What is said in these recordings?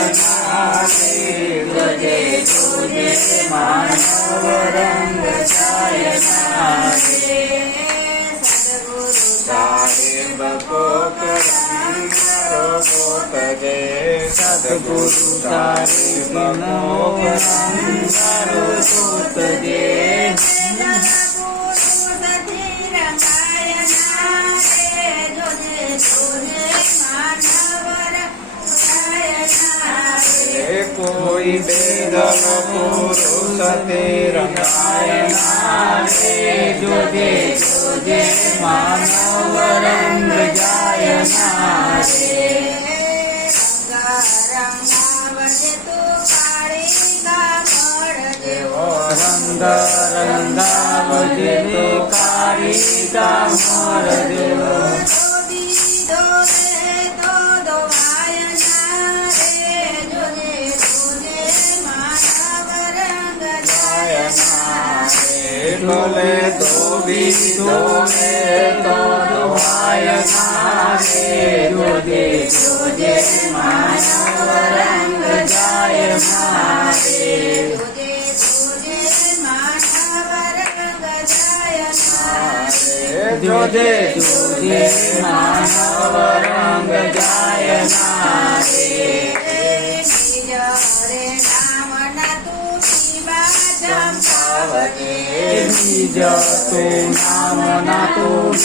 રે જોજે જોજે માનવ રંગ જાયના રે સદગુરુ સાહેબ કોકરંગરો કોકજે कोई वेद न पुरुष तेरा नारायणाने जुजे जुजे मानव रंग को वेदो सते रङ्गी दा मर તો બીજો રે તો વાયના રે જોજે જોજે માનવ રંગ જાય મારે જોજે જોજે માનવ રંગ જાય બીજ તું નામ ના તું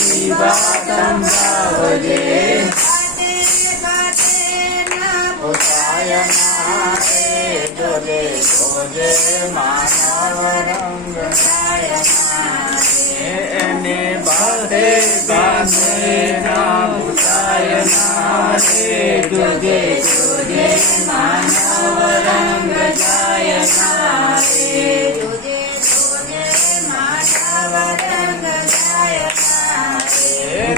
જાય મારે એને બાધે બાંધે ના ઉતાયના રે જોજે જોજે માનવ રંગ જાય મારે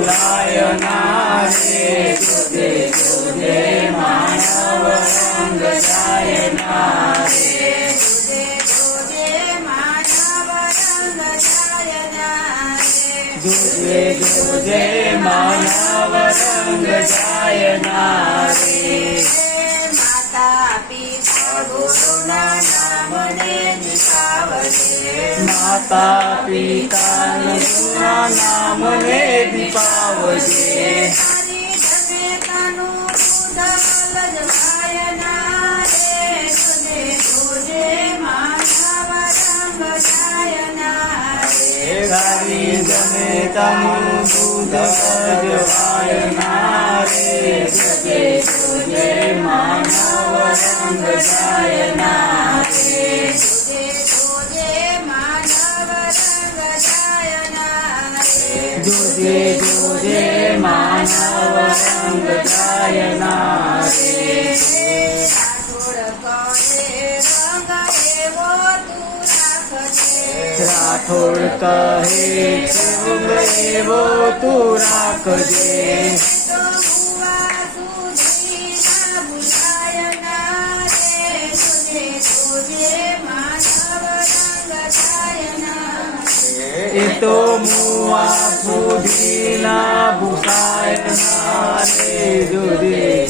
ભૂલાય ના રે જોજે જોજે માનવ રંગ જાય ના રે નામને નિભાવજે માતા પિતાના નામને દીપાવજે તારી જનેતાનું દૂધ લજવાય ના રે તુજે તુજે માનવ રંગ જાય જોજે માનવ રંગ જાય રાઠોડ કહે તું રાખજે એ mua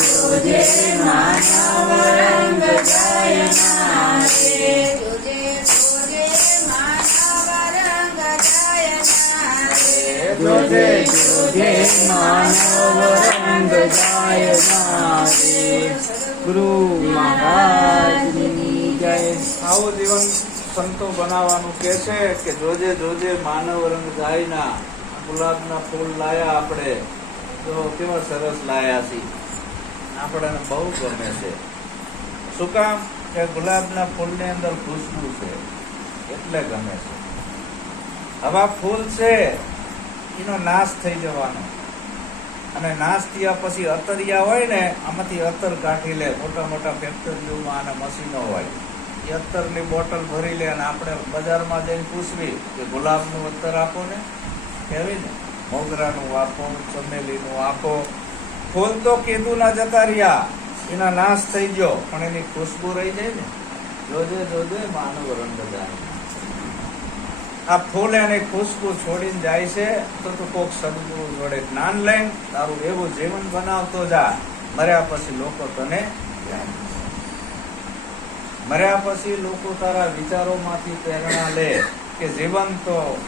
જોજે માનવ રંગ જાય ના રે જોજે જોજે માનવ રંગ જાય ના રે ગુરુ મહારાજની જય આવું જીવન સંતો બનાવવાનું કે છે કે જોજે જોજે માનવ રંગ જાય ના ગુલાબના ફૂલ લાયા આપણે, તો કેવા સરસ લાયા છે. આપણને બહુ ગમે છે. શું કામ? કે ગુલાબના ફૂલની અંદર ખુશ્બુ છે. એટલે ગમે છે. હવા ફૂલ છે, એનો નાશ થઈ જવાનો. અને નાશ થયા પછી અતરિયા હોય ને, આમાંથી અત્તર કાઢી લે. મોટા મોટા ફેક્ટરીઓમાં અને મશીનો હોય. અત્તરની બોટલ ભરી લે અને આપણે બજારમાં જઈને પૂછવી કે ગુલાબનું અત્તર આપો ને. કહેવી ને, મોગરાનું આપો, ચમેલીનું આપો. ફૂલ તો કીધું ના જતા રહ્યા. એના નાશ થઈ ગયો, પણ એની ખુશ્બુ રહી જાય ને. જોજે જોજે, માનવ રંગ આ ફૂલ અને ખુશ્બુ છોડીને જાય છે, તો તું કોક સદગુરુ જોડે જ્ઞાન લઈને તારું એવું જીવન બનાવતો જા. મર્યા પછી લોકો તને કરશે. મર્યા પછી લોકો તારા વિચારોમાંથી પ્રેરણા લે કે જીવન તો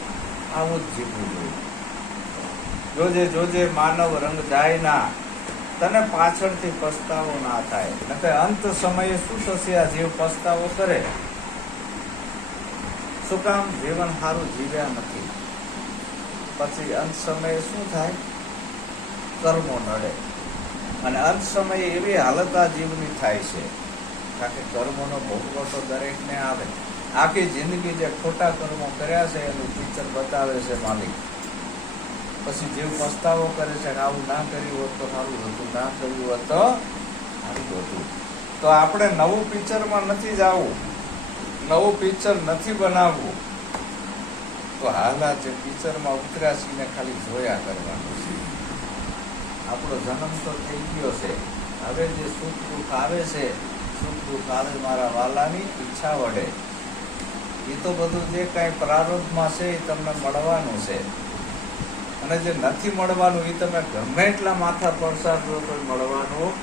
આવું જ જીવવું જોઈએ. જોજે જોજે માનવ રંગ જાય ના. તને પાછળથી પસ્તાવો ના થાય. એટલે અંત સમયે શું થશે? આ જીવ પસ્તાવો કરે. શું કામ? જીવન સારું જીવ્યા નથી. પછી અંત સમયે શું થાય? કર્મો નડે. અને અંત સમયે એવી હાલત આ જીવની થાય છે. કારણ કે કર્મોનો ભોગવો તો દરેકને આવે. આખી જિંદગી જે ખોટા કર્મો કર્યા છે, એનું પિક્ચર બતાવે છે માલિક. પછી જીવ પસ્તાવો કરે છે આવું ના કર્યું હોત તો સારું હતું, ના કર્યું હોત તો સારું હતું. તો આપણે નવું પિક્ચરમાં નથી જવું. નવું પિક્ચર નથી બનાવવું. તો હાલ જે પિક્ચરમાં ઉતર્યા છે ને ખાલી જોયા કરવાનું છે. આપણો જન્મ તો થઈ ગયો છે. હવે જે સુખ દુઃખ આવે છે સુખ કાલે મારા વાલાની ઈચ્છા વડે. એ તો બધું જે કાંઈ પ્રારંભમાં છે એ તમને મળવાનું છે. અને જે નથી મળવાનું એ તમે ગમે એટલા માથા પડસાડો તો મળવાનું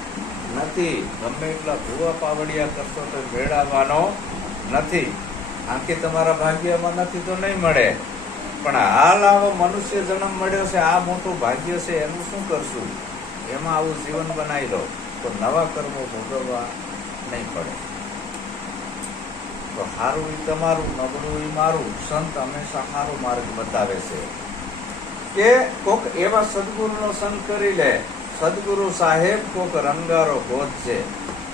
નથી. ગમે એટલા ભૂવા પાવડિયા કરશો તો મેળવવાનો નથી. આંખી તમારા ભાગ્યમાં નથી તો નહીં મળે. પણ હાલ આવો મનુષ્ય જન્મ મળ્યો છે, આ મોટું ભાગ્ય છે, એનું શું કરશું? એમાં આવું જીવન બનાવી લો તો નવા કર્મો ભોગવવા નહીં પડે. તો સારું એ તમારું, નબળું એ મારું, સંત હંમેશા સારો માર્ગ બતાવે છે. કે કોક એવા સદગુરુનો સંગ કરી લે, સદગુરુ સાહેબ કોક રંગારો ગોતશે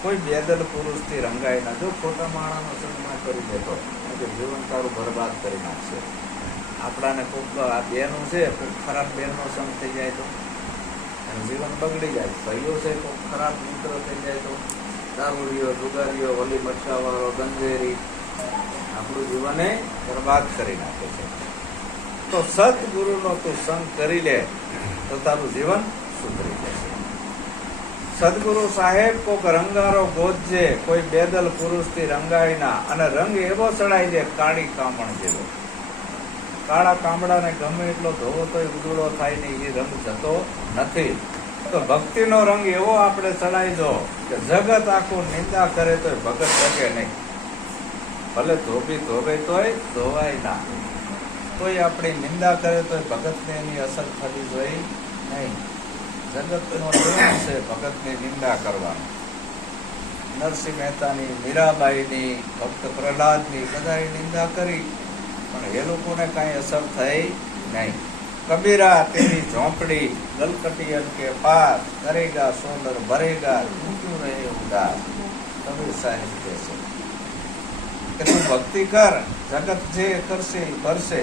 કોઈ બેદલ પુરુષથી રંગાય ના, જો ખોટા માણાનો સંગ કરી દેતો એટલે જીવન તારું બરબાદ કરી નાખશે. આપણાને કોક આ બેનો છે કોક ખરાબ બેનનો સંગ થઈ જાય તો. જીવન બગડી જાય, ભાઈઓ છે, કોક ખરાબ મિત્ર થઈ જાય તો. દારૂડીઓ જુગારીઓ વલી મટકાવાળો ગંજેરી, આપણું જીવને બરબાદ કરી નાખે છે. તો સદગુરુનો તું સંગ કરી લે, તો તારું જીવન સુધરી જશે. સદગુરુ સાહેબ કોક રંગારો ગોજે કોઈ બેદલ પુરુષથી રંગાય ના, અને રંગ એવો ચડાઈ દે, કાળી કામણ જેવો. કાળા કામડાને ગમે એટલો ધોવો તોય ઉદળો થાય નહીં, એ રંગ જતો નથી. તો ભક્તિનો રંગ એવો આપણે ચડાવી દો કે જગત આખું નિંદા કરે તોય ભગત શકે નહીં. ભલે ધોબી ધોવે તોય ધોવાય ના. કોઈ આપણી નિંદા કરે તો ભગતને એની અસર થવી જોઈએ નહીં. જગતનો નિયમ છે ભગતની નિંદા કરવાનો. નરસિંહ મહેતાની, મીરાબાઈની, ભક્ત પ્રહલાદની બધાની નિંદા કરી, પણ એ લોકોને કાંઈ અસર થઈ નહીં. કબીરા, તેની ઝોંપડી, ગલકટી અંકે પાર કરેગા સોનર ભરેગા, ઊંચું રહે ઉદાર કબીર સાહેબ કહે છે કે તું ભક્તિ કર, જગત જે કરશે ભરશે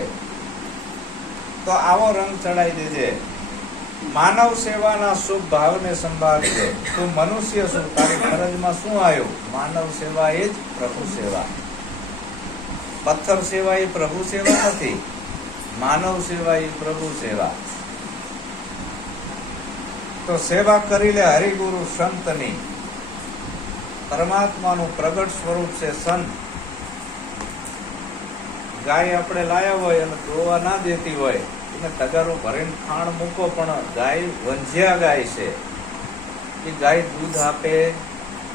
તો આવો રંગ ચડાઈ દેજે. માનવ સેવાના શુભ ભાવને સંભાળજે. તું મનુષ્ય શું તારી ફરજમાં શું આવ્યું? માનવ સેવા એ જ પ્રભુ સેવા. પથ્થર સેવા એ પ્રભુ સેવા નથી. માનવ સેવા એ પ્રભુ સેવા. તો સેવા કરી લે હરિગુરુ સંતની. પરમાત્માનું પ્રગટ સ્વરૂપ છે સંત. ગાય આપણે લાયા હોય અને ધોવા ના દેતી હોય, એને તગારો ભરીને ખાણ મૂકો, પણ ગાય વંજ્યા ગાય છે. એ ગાય દૂધ આપે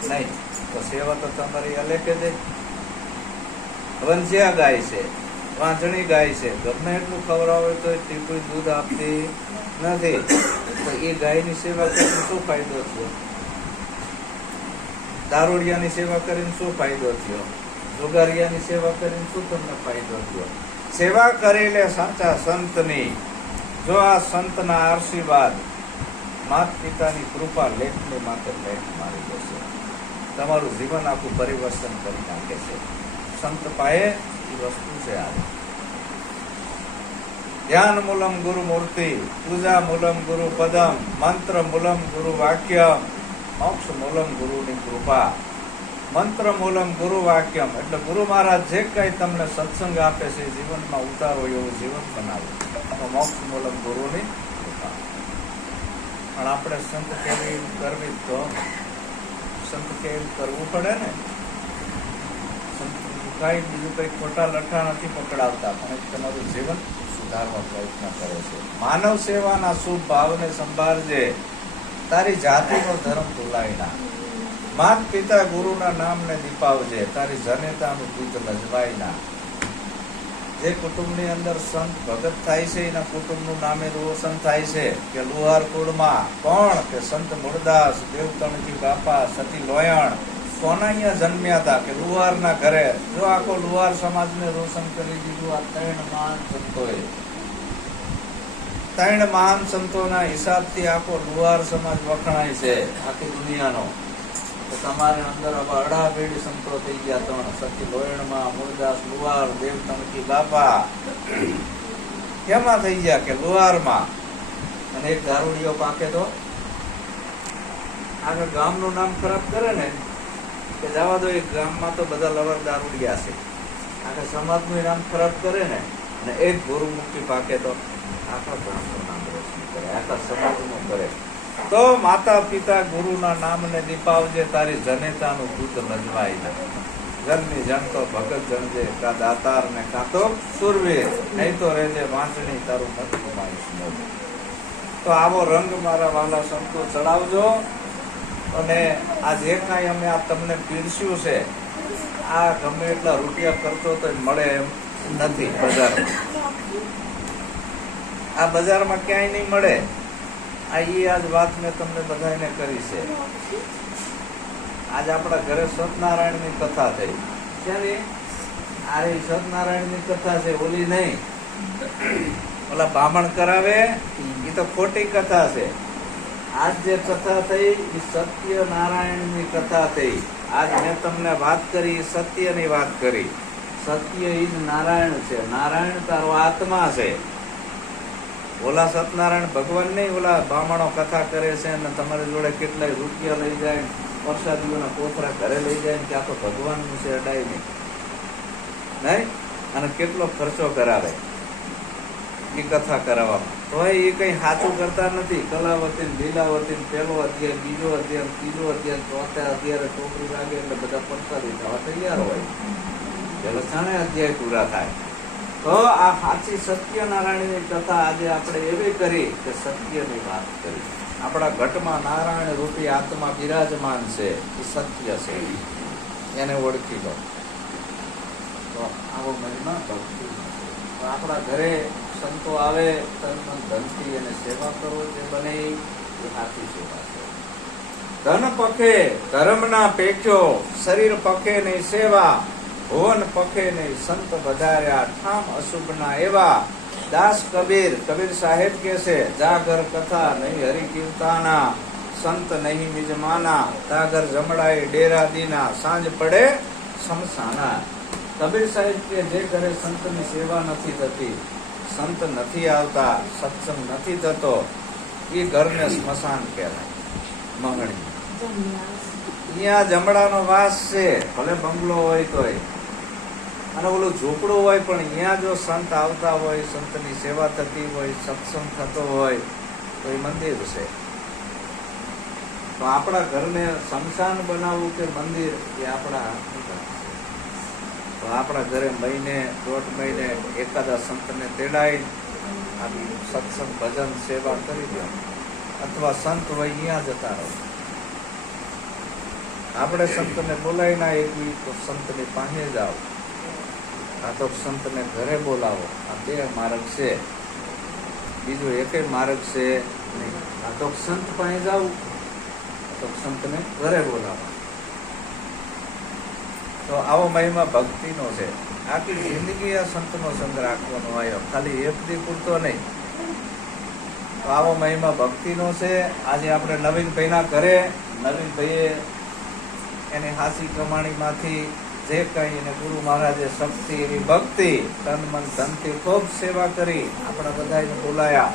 નહીં. તો સેવા તો તમારી અલેખે દે વંજ્યા ગાય છે. વાંચણી ગાય છે. ગમે એટલું ખવડાવે તો તે કોઈ દૂધ આપતી નથી. તો એ ગાયની સેવા કરીને શું ફાયદો થયો? દારૂડિયાની સેવા કરીને શું ફાયદો થયો? જોગારિયાની સેવા કરીને શું તમને ફાયદો થયો? સેવા કરેલે સાચા સંતની, જો આ સંતના આશીર્વાદ માત પિતાની કૃપા લેખને માત્ર લેખ મારી દેશે. તમારું જીવન આખું પરિવર્તન કરી નાખે છે. સંત પાયે એ વસ્તુ છે આ. ધ્યાન મૂલમ ગુરુ મૂર્તિ, પૂજા મૂલમ ગુરુ પદમ, મંત્ર મૂલમ ગુરુ વાક્ય, મોક્ષ મૂલમ ગુરુની કૃપા. મંત્ર મૂલમ ગુરુ વાક્યમ, એટલે ગુરુ મહારાજ જે કઈ તમને સત્સંગ આપે છે જીવનમાં ઉતારો એવું જીવન બનાવો. તો મોક્ષ મૂલમ ગુરુની કૃપા. પણ આપણે સંત કેવી કરવી તો? સંત કેવી કરવું પડે ને? કઈ બીજું કઈ ખોટા લઠ્ઠા નથી પકડાવતા, પણ તમારું જીવન સુધારવા પ્રયત્ન કરે છે. માનવ સેવાના શુભ ભાવને સંભાળજે. તારી જાતિનો ધર્મ ભૂલાય ના. માત પિતા ગુરુના નામને દીપાવજે. તારી જનેતાનું દૂધ લજવાય ના. જે કુટુંબની અંદર સંત ભગત થાય છે, એના કુટુંબનું નામે રોશન થાય છે, કે લુહાર કુળમાં કોણ? કે સંત મુરદાસ, દેવતણજી બાપા, સતી લોયણ કોના અહીંયા જન્મ્યા હતા કે લુહારના ઘરે? જો આખો લુહાર સમાજને રોશન કરી દીધું, આ ત્રણ મહાન સંતોએ. ત્રણ મહાન સંતોના હિસાબથી આખો લુહાર સમાજ વખણાય છે આખી દુનિયાનો. તો તમારે અંદર હવે અઢા પેઢી સંતો થઈ ગયા ત્રણ. સતી લોયણમાં, મુરદાસ, લુહાર દેવતણકી બાપા. કેમાં થઈ ગયા કે લુહારમાં? અને એક દારૂડિયો પાકે તો? આગળ ગામનું નામ ખરાબ કરે ને કે જવા દો, એ ગામમાં તો બધા લવર દારૂડિયા છે. આખા સમાજનું નામ ખરાબ કરે ને, અને એક મુક્તિ પાકે તો આખા ગામનું નામ રોશન કરે, આખા સમાજનું કરે. તો માતા પિતા ગુરુના નામને દીપાવજે, તારી જનેતાનું દૂધ લજવાય ના. જનની જન તો ભગત જનજે કા દાતાર ને કા તો સુરવીર. નહીં તો રહેજે વાંચણી તારું મત ગુમાવીશ તો આવો રંગ મારા વાલા સંતો ચડાવજો. અને આ જે કાંઈ અમે આ તમને પીરસ્યું છે, આ ગમે એટલા રૂપિયા ખર્ચો તો મળે એમ નથી બજારમાં. આ બજારમાં ક્યાંય નહીં મળે. આ એ આજ વાત મેં તમને બધાને કરી છે. આજ આપણા ઘરે સત્યનારાયણની કથા થઈ. શેની અરે સત્યનારાયણની કથા છે, ઓલી નહીં. ઓલા બ્રાહ્મણ કરાવે એ તો ખોટી કથા છે. આજ જે કથા થઈ એ સત્ય નારાયણની કથા થઈ. આજ મેં તમને વાત કરી સત્યની વાત કરી. સત્ય એ જ નારાયણ છે. નારાયણ તારો આત્મા છે. ઓલા સત્યનારાયણ ભગવાન નહીં, ઓલા બ્રાહ્મણો કથા કરે છે અને તમારી જોડે કેટલાય રૂપિયા લઈ જાય, પ્રસાદીઓના કોથરા ઘરે લઈ જાય ને આ તો ભગવાનનું છે અડાય નહીં. નહીં? અને કેટલો ખર્ચો કરાવે? એ કથા કરાવવામાં. તો એ કઈ સાચું કરતા નથી. કલાવતી લીલાવતીન લીલાવતી પેલો અધ્યાય, બીજો અધ્યાય, ત્રીજો અધ્યાય, ચોથે અધ્યાય ટોકરી લાગે એટલે બધા પ્રસાદી થવા તૈયાર હોય. પેલો ચાણે અધ્યાય પૂરા થાય. તો આ સાચી સત્યનારાયણની કથા આજે આપણે એવી કરી કે સત્યની વાત કરી. આપણા ઘટમાં નારાયણ રૂપી આત્મા બિરાજમાન છે. એ સત્ય છે. એને ઓળખી લો. તો આવો મહિમા ભક્તિ. આપણા ઘરે સંતો આવે તન ધનથી એને સેવા કરો, જે બને એ હાથી સેવા છે. ધન પખે, ધર્મના પેખ્યો શરીર પખે નહીં સેવા, ભુવન પખે નહીં સંત વધાર્યા, ઠામ અશુભના એવા. દાસ કબીર કબીર સાહેબ કે છે, જાગર કથા નહીં હરિ કીર્તાના સંત નહીં મિજમાના તાગર જમડાય ડેરા દીના, સાંજ પડે સમસાના કબીર સાહેબ કે, જે ઘરે સંતની સેવા નથી થતી સંત નથી આવતા, સત્સંગ નથી થતો એ ઘરને સ્મશાન કહેવાય. મંગણી અહીંયા જમડાનો વાસ છે, ભલે બંગલો હોય તોય. અને ઓલું ઝૂંપડું હોય પણ અહીંયા જો સંત આવતા હોય, સંતની સેવા થતી હોય, સત્સંગ થતો હોય, તો એ મંદિર છે. તો આપણા ઘરને સ્મશાન બનાવવું કે મંદિર, એ આપણા. તો આપણા ઘરે મહિને, દોઢ મહિને એકાદા સંતને તેડાઈ આવી સત્સંગ ભજન સેવા કરી દો. અથવા સંત હોય અહીંયા જતા રહો. આપણે સંતને બોલાવી ના એકવી તો સંતની પાસે જાઓ. આ તો સંતને ઘરે બોલાવો. આ બે માર્ગ છે. બીજો એકે માર્ગ છે આ તો સંત પાસે જાવ તો સંતને ઘરે બોલાવો. તો આવો મહિમા ભક્તિનો છે. આખી જિંદગી આ સંતનો સંગ રાખવાનો આવ્યો ખાલી એક દી પૂરતો નહીં. તો આવો મહિમા ભક્તિનો છે. આજે આપણે નવીનભાઈના ઘરે નવીનભાઈએ એની હાસી કમાણીમાંથી જે કંઈ એને ગુરુ મહારાજે શક્તિ એવી ભક્તિ, તન મન ધનથી ખૂબ સેવા કરી. આપણા બધાને બોલાયા.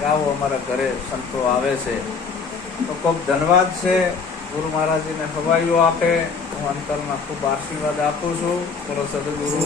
કે આવો અમારા ઘરે સંતો આવે છે. તો ખૂબ ધન્યવાદ છે. ગુરુ મહારાજીને હવાઈઓ આપે. હું અંતરમાં ખૂબ આશીર્વાદ આપું છું. બોલો સદગુરુ.